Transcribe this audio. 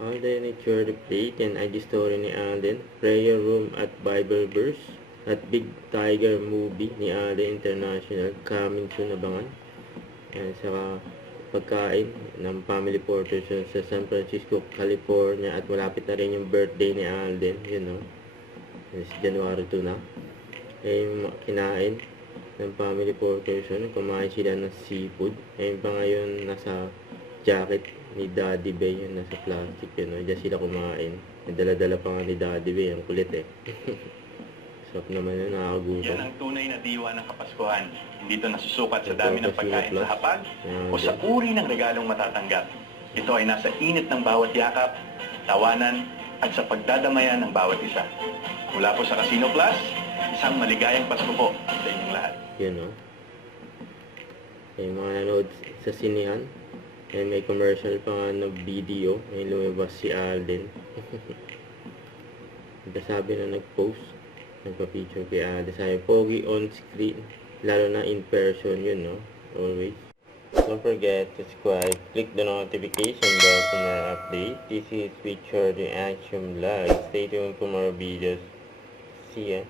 Alternate Plate and IG Story ni Alden, Prayer Room at Bible Verse, at Big Tiger Movie ni Alden International, coming soon, abangan. Ayan, saka pagkain ng Family Porters sa San Francisco, California, at malapit na rin yung birthday ni Alden, yun know. It's January 2 na. Yung kinain ng Family Porters, kumain sila ng seafood. Ayun pa ngayon, nasa jacket ni Daddy Bay, yun, nasa plastic yun, diyan sila kumain. Dala-dala pa nga ni Daddy Bay, ang kulit eh. Sarap naman yun, nakakagutom. Yan ang tunay na diwa ng Kapaskuhan. Hindi ito nasusukat sa dami ng pagkain sa hapag o sa uri ng regalong matatanggap. Ito ay nasa init ng bawat yakap, tawanan, at sa pagdadamayan ng bawat isa. Mula po sa Casino Plus, isang maligayang Pasko po sa inyong lahat. Yun o. Yung mga nanood sa sinihan. Ay may commercial pa nga na video. May lumabas si Alden. Sabi na nag-post. Nagpa-picture kay Alden. Sabi, pogi on screen. Lalo na in person yun, no? Always. Don't forget to subscribe. Click the notification bell for more updates. This is Richard the Action Vlog. Stay tuned for more videos. See ya.